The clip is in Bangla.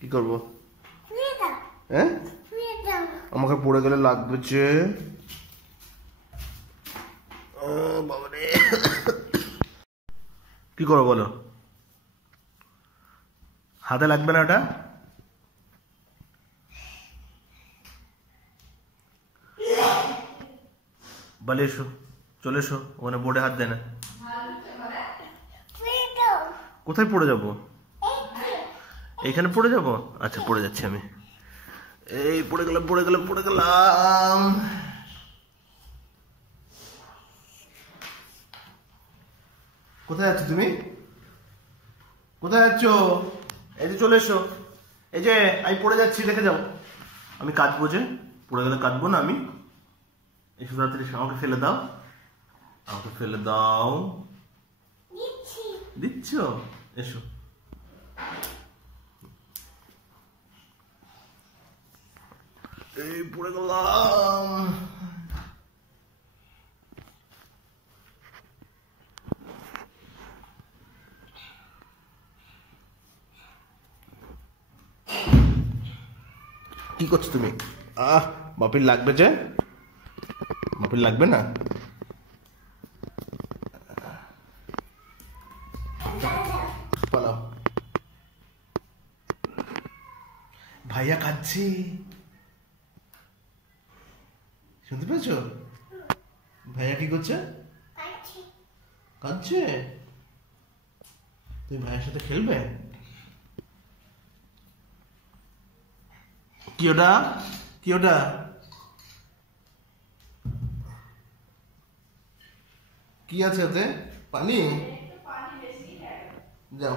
কি করবো? হ্যাঁ, আমাকে পড়ে গেলে লাগবে যে বাবারে। কি করবো বলো? হাতে লাগবে না ওটা? বলে এসো, চলে এসো, ওখানে বোর্ডে হাত দেয় না। কোথায় পড়ে যাবো? এইখানে পড়ে যাবো? আচ্ছা, পড়ে যাচ্ছি আমি। এই পড়ে গেলাম, পড়ে গেলাম, পড়ে গেলাম। কোথায় যাচ্ছ তুমি? কোথায় যাচ্ছ? এই যে চলে এসো। এই যে আমি পড়ে যাচ্ছি, দেখে যাও। আমি কাঁদবো যে, পড়ে গেলে কাঁদবো না আমি? এসো তাড়াতাড়ি, আমাকে ফেলে দাও, আমাকে ফেলে দাও। দিচ্ছ? এসো। এই পড়ে গেলাম। কি করছো তুমি? বাপির লাগবে যে, বাপির লাগবে না? পালাও। ভাইয়া কাঁদছে, শুনতে পেয়েছো? ভাইয়া কি করছে? কাঁদছে। তুমি ভাইয়ের সাথে খেলবে? কি ওটা? কি ওটা? কি আছে ওতে? পানি? যাও।